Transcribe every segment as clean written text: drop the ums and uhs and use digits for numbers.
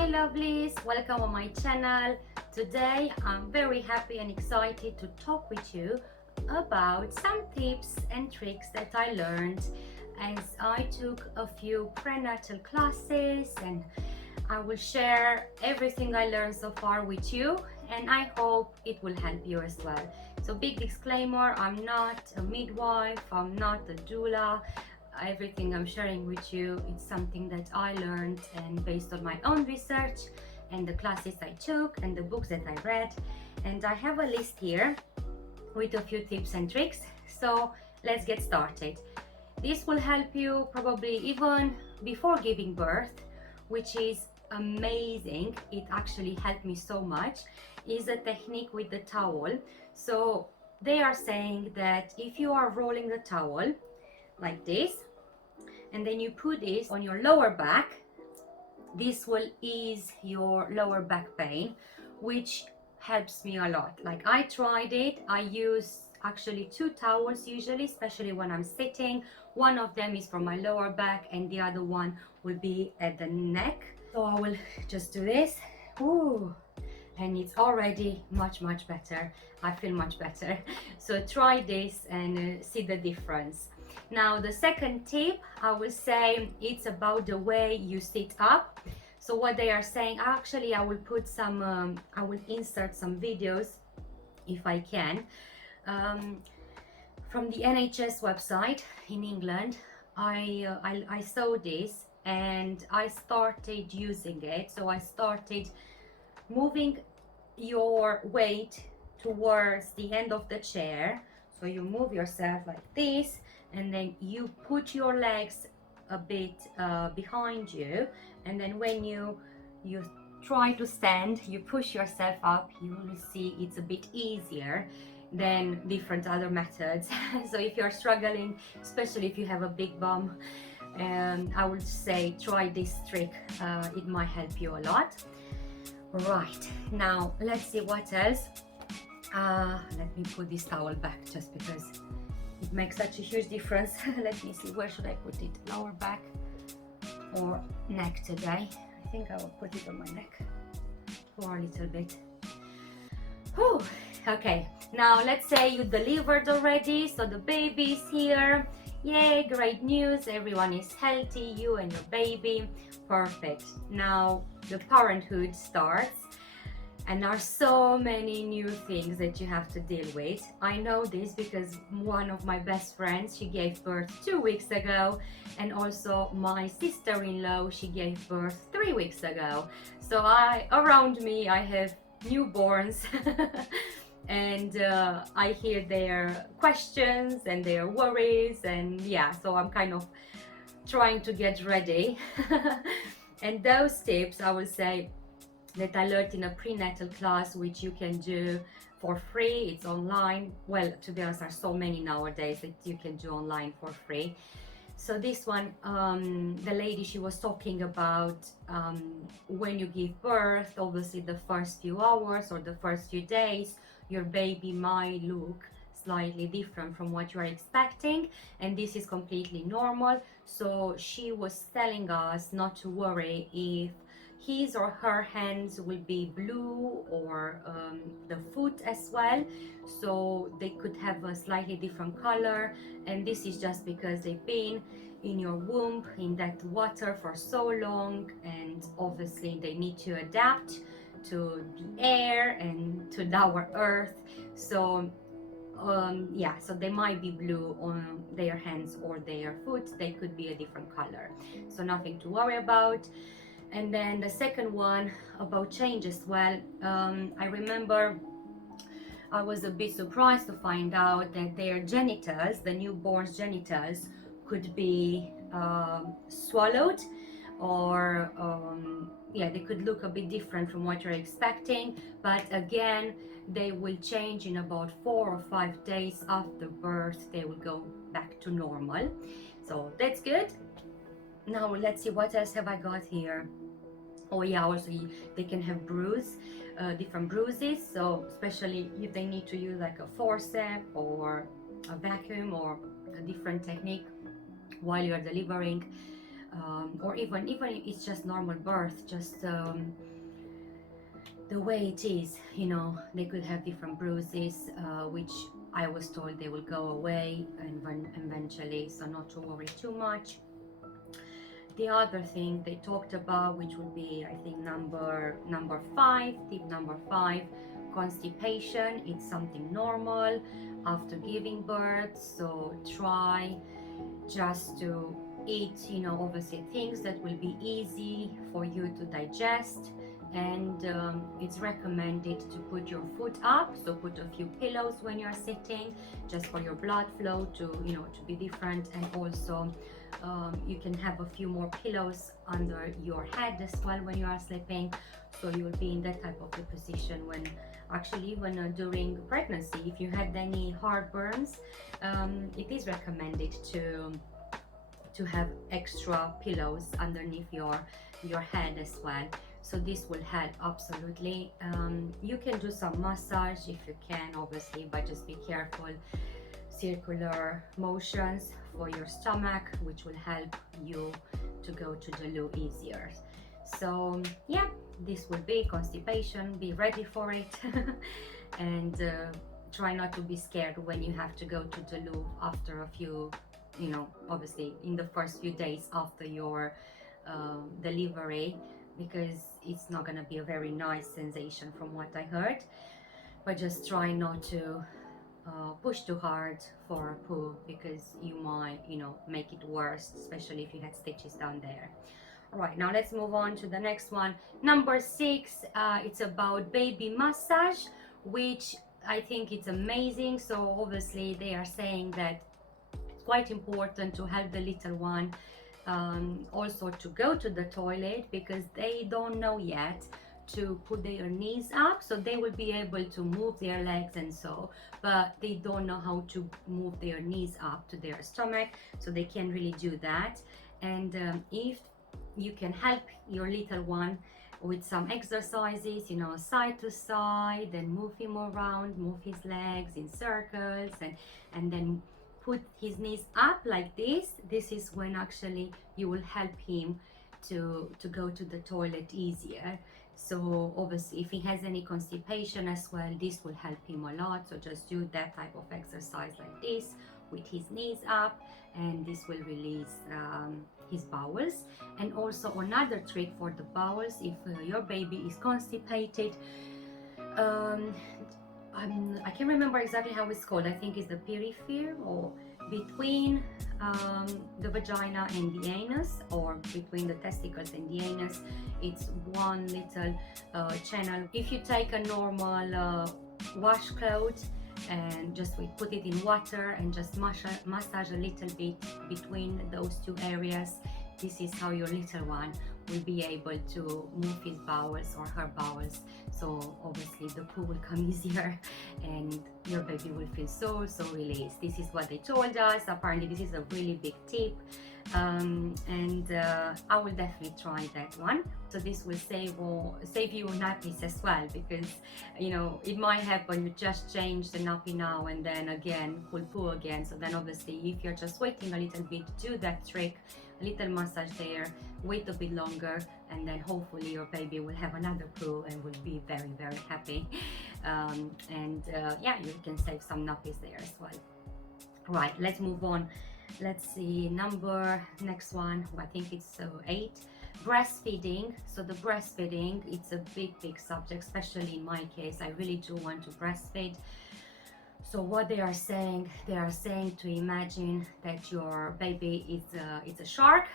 Hi lovelies, welcome on my channel. Today I'm very happy and excited to talk with you about some tips and tricks that I learned as I took a few prenatal classes, and I will share everything I learned so far with you, and I hope it will help you as well. So big disclaimer, I'm not a midwife, I'm not a doula. Everything I'm sharing with you, it's something that I learned and based on my own research and the classes I took and the books that I read. And I have a list here with a few tips and tricks. So let's get started. This will help you probably even before giving birth, which is amazing. It actually helped me so much. Is a technique with the towel. So they are saying that if you are rolling the towel like this, and then you put this on your lower back, this will ease your lower back pain, which helps me a lot. Like, I tried it, I use actually two towels usually, especially when I'm sitting. One of them is for my lower back and the other one will be at the neck. So I will just do this. Ooh, and it's already much better. I feel much better. So try this and see the difference. Now the second tip, I will say, it's about the way you sit up. So what they are saying, actually I will put some I will insert some videos if I can, from the NHS website in England. I saw this and I started using it. So I started moving your weight towards the end of the chair. So you move yourself like this, and then you put your legs a bit behind you, and then when you try to stand, you push yourself up. You will see it's a bit easier than different other methods. So if you're struggling, especially if you have a big bum, I would say try this trick. It might help you a lot. Right, now let's see what else. Let me put this towel back just because it makes such a huge difference. Let me see, where should I put it? Lower back or neck today? I think I will put it on my neck for a little bit. Whew. Okay, now let's say you delivered already, so the baby is here. Yay, great news, everyone is healthy, you and your baby. Perfect. Now the parenthood starts, and there are so many new things that you have to deal with. I know this because one of my best friends, she gave birth 2 weeks ago, and also my sister-in-law, she gave birth 3 weeks ago. So around me I have newborns and I hear their questions and their worries, and yeah, so I'm kind of trying to get ready. And those tips, I would say, that I learned in a prenatal class, which you can do for free. It's online. Well, to be honest, there are so many nowadays that you can do online for free. So this one, the lady, she was talking about when you give birth, obviously the first few hours or the first few days, your baby might look slightly different from what you are expecting, and this is completely normal. So she was telling us not to worry if his or her hands will be blue, or the foot as well. So they could have a slightly different color, and this is just because they've been in your womb in that water for so long, and obviously they need to adapt to the air and to our earth. So yeah, so they might be blue on their hands or their foot. They could be a different color, so nothing to worry about. And then the second one about change as well, I remember I was a bit surprised to find out that their genitals, the newborn's genitals, could be swallowed, or yeah, they could look a bit different from what you're expecting. But again, they will change in about 4 or 5 days after birth. They will go back to normal, so that's good. Now let's see, what else have I got here. Oh yeah, also they can have different bruises. So especially if they need to use like a forceps or a vacuum or a different technique while you're delivering, or even it's just normal birth, just the way it is, you know, they could have different bruises, which I was told they will go away and eventually, so not to worry too much. The other thing they talked about, which would be, I think, number 5, tip number 5, constipation. It's something normal after giving birth, so try just to eat, you know, obviously things that will be easy for you to digest. And it's recommended to put your foot up, so put a few pillows when you're sitting, just for your blood flow to, you know, to be different. And also you can have a few more pillows under your head as well when you are sleeping, so you will be in that type of a position when actually when during pregnancy, if you had any heartburns, it is recommended to have extra pillows underneath your head as well. So this will help absolutely. You can do some massage if you can, obviously, but just be careful. Circular motions for your stomach, which will help you to go to the loo easier. So yeah, this will be constipation. Be ready for it. And try not to be scared when you have to go to the loo after a few, you know, obviously in the first few days after your delivery, because it's not going to be a very nice sensation from what I heard. But just try not to push too hard for a poo, because you might, you know, make it worse, especially if you had stitches down there. All right, now let's move on to the next one. Number 6, it's about baby massage, which I think it's amazing. So obviously they are saying that it's quite important to help the little one also to go to the toilet, because they don't know yet to put their knees up, so they will be able to move their legs and so, but they don't know how to move their knees up to their stomach, so they can't really do that. And if you can help your little one with some exercises, you know, side to side, then move him around, move his legs in circles, and then put his knees up like this is when actually you will help him to go to the toilet easier. So obviously if he has any constipation as well, this will help him a lot. So just do that type of exercise like this with his knees up, and this will release his bowels. And also another trick for the bowels, if your baby is constipated, I can't remember exactly how it's called. I think it's the periphery, or between the vagina and the anus, or between the testicles and the anus. It's one little channel. If you take a normal washcloth and just put it in water and just massage a little bit between those two areas, this is how your little one will be able to move his bowels or her bowels. So obviously the poo will come easier and your baby will feel so released. This is what they told us. Apparently this is a really big tip, and I will definitely try that one. So this will save you nappies as well, because you know it might happen you just change the nappy now and then again full poo again. So then obviously if you're just waiting a little bit, do that trick, a little massage there, wait a bit longer, and then hopefully your baby will have another poo and will be very happy. Yeah, you can save some nappies there as well. Right, let's move on. Let's see, next one, I think it's 8, breastfeeding. So the breastfeeding, it's a big subject, especially in my case. I really do want to breastfeed. So what they are saying to imagine that your baby is a shark.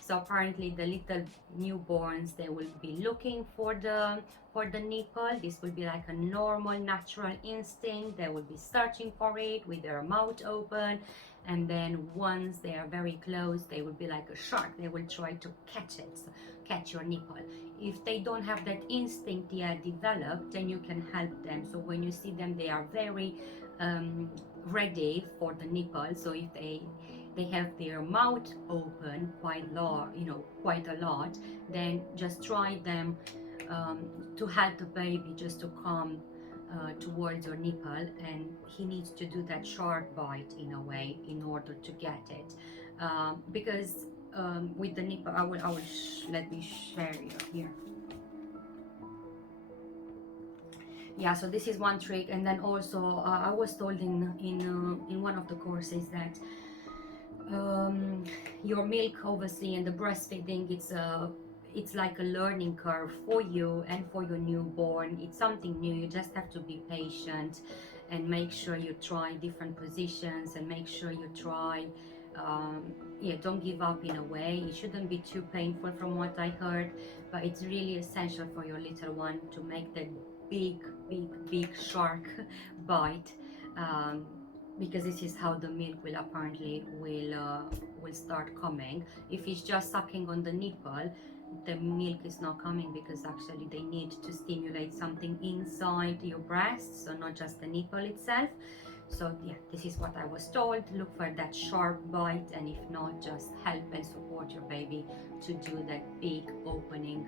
So apparently the little newborns, they will be looking for the nipple. This will be like a normal natural instinct. They will be searching for it with their mouth open, and then once they are very close, they will be like a shark. They will try to catch it, so catch your nipple. If they don't have that instinct yet developed, then you can help them. So when you see them, they are very ready for the nipple. So if they have their mouth open quite a lot, then just try them to help the baby just to come towards your nipple, and he needs to do that shark bite in a way in order to get it, because with the nipple. Let me share you here. Yeah, so this is one trick. And then also I was told in one of the courses that your milk, obviously, and the breastfeeding, it's like a learning curve for you and for your newborn. It's something new. You just have to be patient and make sure you try different positions, and make sure you try yeah, don't give up in a way. It shouldn't be too painful from what I heard, but it's really essential for your little one to make that big shark bite, because this is how the milk will apparently will start coming. If it's just sucking on the nipple, the milk is not coming, because actually they need to stimulate something inside your breast, so not just the nipple itself. So yeah, this is what I was told. Look for that sharp bite, and if not, just help and support your baby to do that big opening,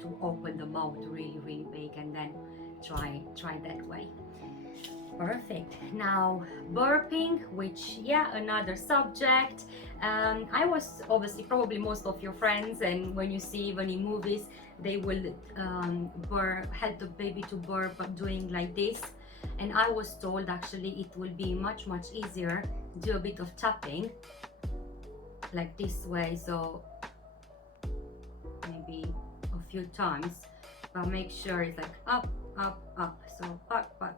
to open the mouth really big, and then try that way. Perfect. Now burping, which, yeah, another subject. I was obviously, probably most of your friends, and when you see even in movies, they will help the baby to burp doing like this. And I was told actually it will be much easier, do a bit of tapping like this way, so maybe a few times, but make sure it's like up, so back, up,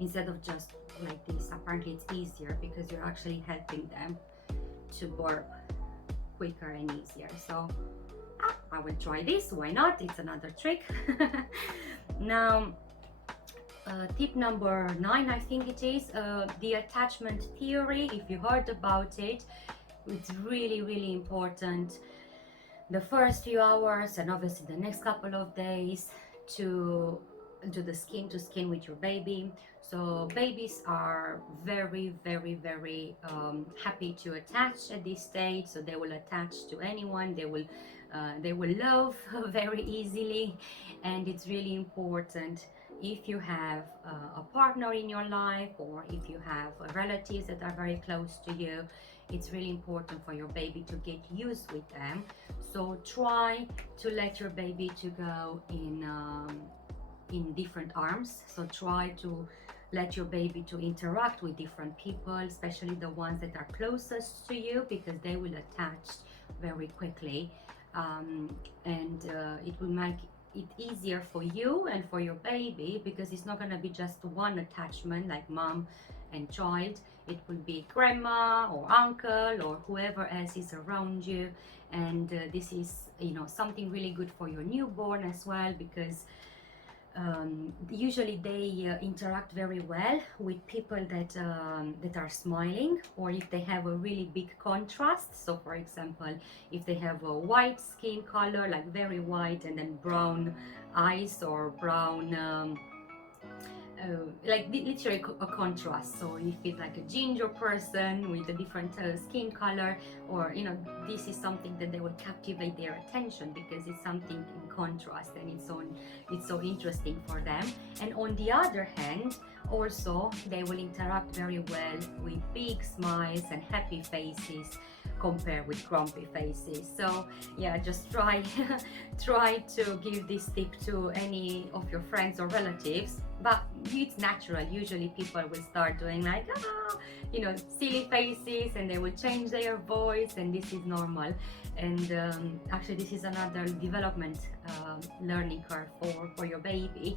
instead of just like this. Apparently it's easier because you're actually helping them to burp quicker and easier. So I will try this, why not? It's another trick. Now tip number 9, I think it is, the attachment theory. If you heard about it, it's really important the first few hours, and obviously the next couple of days, to do the skin to skin with your baby. So babies are very happy to attach at this stage, so they will attach to anyone. They will love very easily, and it's really important, if you have a partner in your life, or if you have relatives that are very close to you, it's really important for your baby to get used with them. So try to let your baby to go in different arms. So try to let your baby to interact with different people, especially the ones that are closest to you, because they will attach very quickly, and it will make it easier for you and for your baby, because it's not going to be just one attachment like mom and child. It will be grandma or uncle or whoever else is around you, and this is, you know, something really good for your newborn as well, because usually they interact very well with people that are smiling, or if they have a really big contrast. So for example, if they have a white skin color, like very white, and then brown eyes, or brown like literally a contrast. So if it's like a ginger person with a different skin color, or, you know, this is something that they will captivate their attention, because it's something in contrast, and it's so interesting for them. And on the other hand, also they will interact very well with big smiles and happy faces compared with grumpy faces. So yeah, just try to give this tip to any of your friends or relatives. But it's natural. Usually people will start doing like, you know, silly faces, and they will change their voice, and this is normal. And actually this is another development learning curve for your baby,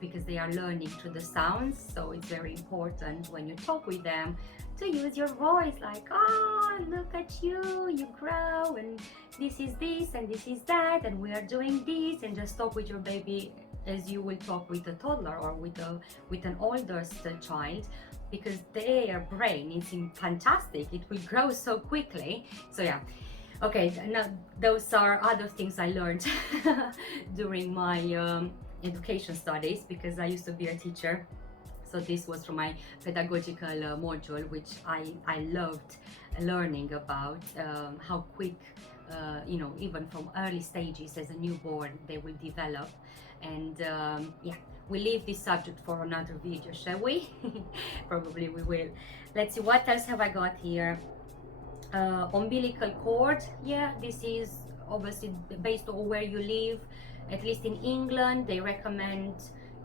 because they are learning through the sounds. So it's very important when you talk with them to use your voice, like, oh, look at you, you grow, and this is this and this is that, and we are doing this, and just talk with your baby as you will talk with a toddler or with an older child, because their brain is fantastic. It will grow so quickly. So yeah. Okay, now those are other things I learned during my education studies, because I used to be a teacher. So this was from my pedagogical module, which I loved learning about, how quick, you know, even from early stages as a newborn, they will develop. And yeah, we leave this subject for another video, shall we? Probably we will. Let's see, what else have I got here? Umbilical cord, yeah, this is obviously based on where you live. At least in England, they recommend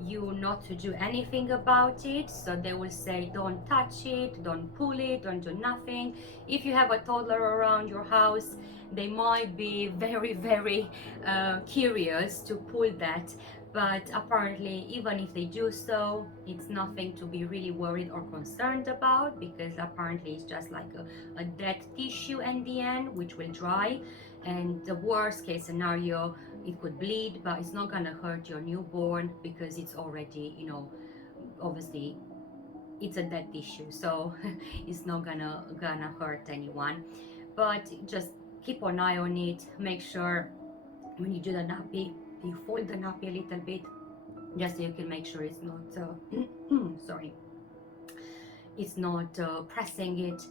you not to do anything about it. So they will say don't touch it, don't pull it, don't do nothing. If you have a toddler around your house, they might be very curious to pull that, but apparently even if they do so, it's nothing to be really worried or concerned about, because apparently it's just like a dead tissue in the end, which will dry, and the worst case scenario, it could bleed, but it's not gonna hurt your newborn because it's already, you know, obviously it's a dead tissue, so it's not gonna hurt anyone. But just keep an eye on it. Make sure when you do the nappy, you fold the nappy a little bit, just so you can make sure it's not sorry, it's not pressing it,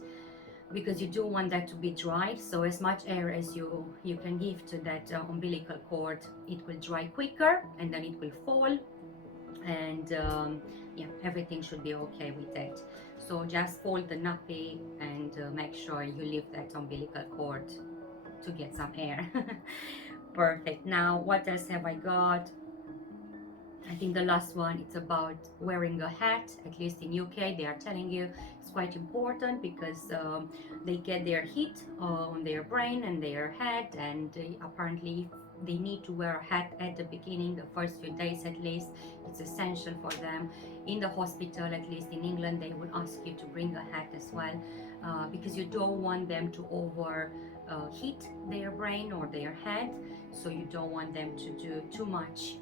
because you do want that to be dry. So as much air as you can give to that umbilical cord, it will dry quicker, and then it will fall, and yeah, everything should be okay with that. So just fold the nappy and make sure you leave that umbilical cord to get some air. Perfect. Now what else have I got? I think the last one, it's about wearing a hat. At least in UK, they are telling you it's quite important, because they get their heat on their brain and their head, and apparently they need to wear a hat at the beginning, the first few days at least. It's essential for them. In the hospital, at least in England, they will ask you to bring a hat as well, because you don't want them to over heat their brain or their head. So you don't want them to do too much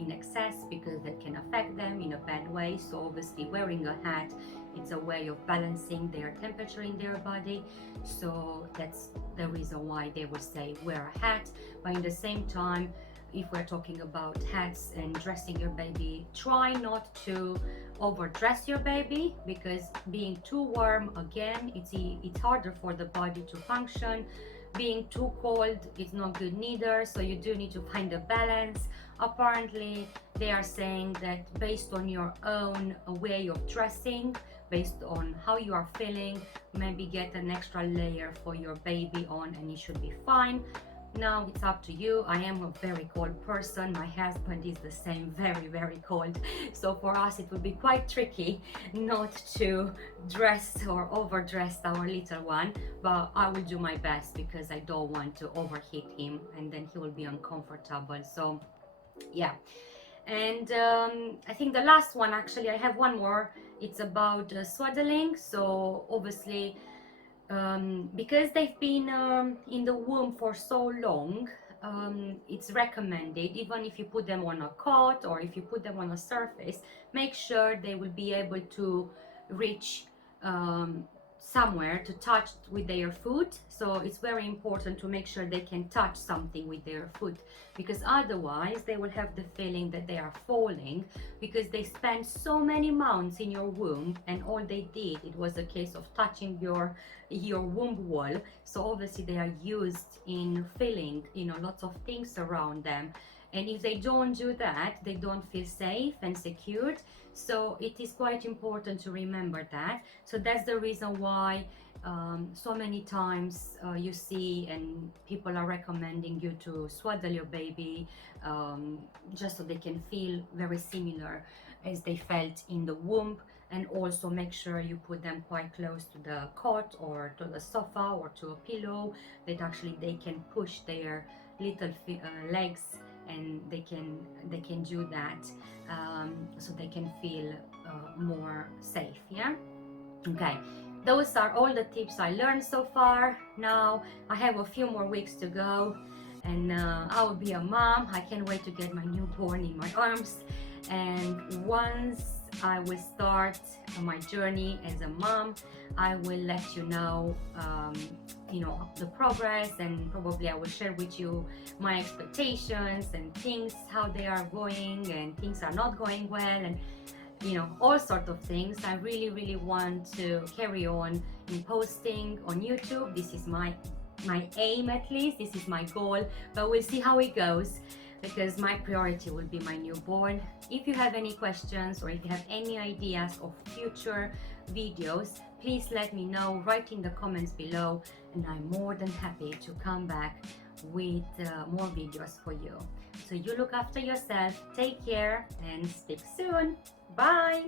in excess, because that can affect them in a bad way. So obviously wearing a hat, it's a way of balancing their temperature in their body. So that's the reason why they would say wear a hat. But in the same time, if we're talking about hats and dressing your baby, try not to overdress your baby, because being too warm, again, it's harder for the body to function. Being too cold is not good neither, so you do need to find a balance. Apparently they are saying that based on your own way of dressing, based on how you are feeling, maybe get an extra layer for your baby on, and it should be fine. Now it's up to you. I am a very cold person. My husband is the same, very cold. So for us it would be quite tricky not to dress or overdress our little one, but I will do my best, because I don't want to overheat him and then he will be uncomfortable. So yeah. And I think the last one, actually I have one more. It's about swaddling. So obviously because they've been in the womb for so long, it's recommended, even if you put them on a cot or if you put them on a surface, make sure they will be able to reach somewhere to touch with their foot. So it's very important to make sure they can touch something with their foot, because otherwise they will have the feeling that they are falling, because they spent so many months in your womb and all they did, it was a case of touching your womb wall. So obviously they are used in feeling, you know, lots of things around them, and if they don't do that, they don't feel safe and secured. So it is quite important to remember that. So that's the reason why so many times you see and people are recommending you to swaddle your baby, just so they can feel very similar as they felt in the womb. And also make sure you put them quite close to the cot or to the sofa or to a pillow, that actually they can push their little legs, and they can do that, so they can feel more safe. Yeah. Okay, those are all the tips I learned so far. Now I have a few more weeks to go, and I will be a mom. I can't wait to get my newborn in my arms, and once I will start my journey as a mom, I will let you know the progress, and probably I will share with you my expectations and things, how they are going and things are not going well, and all sorts of things. I really want to carry on in posting on YouTube. This is my aim, at least this is my goal, but we'll see how it goes, because my priority will be my newborn. If you have any questions or if you have any ideas of future videos, please let me know, write in the comments below, and I'm more than happy to come back with more videos for you. So you look after yourself, take care, and speak soon. Bye.